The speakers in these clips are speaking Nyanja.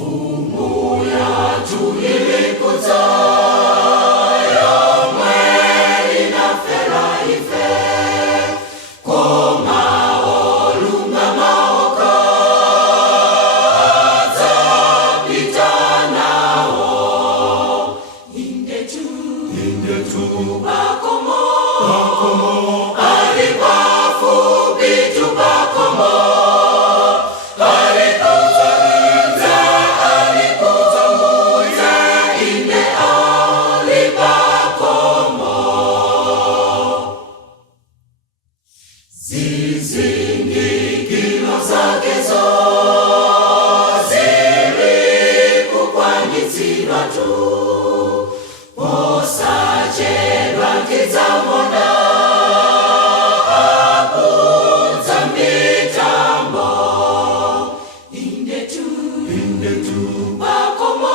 Fungu yatu ilikuza ya mweli na fera ife koma olunga maoka zapita nao indetu bakomo alipafu bitu bakomo zizingikilo zake ziri kukwanyitsirwa tu posacherwa nkizamona abudza mitambo indetu bakomo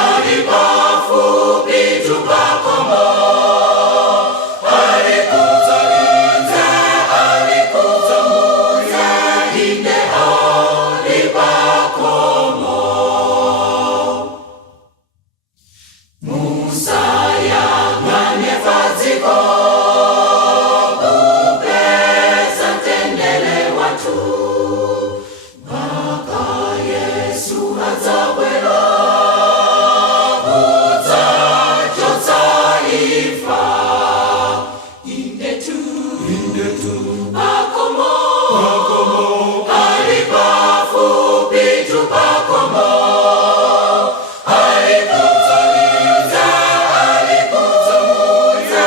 ali pafupi tu bakomo bakomo ali pafupi tu bakomo alikuza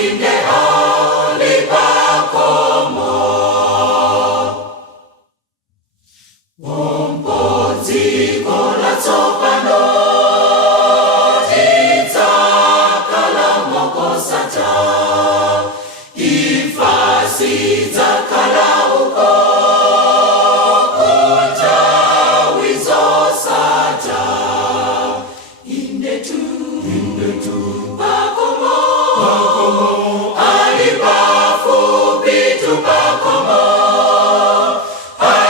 inde ali bakomo pompozi kola tsopano tidzakala mokosata sidzakhala uko kunjawi zosatha indetu bakomo ali pafupi tu bakomo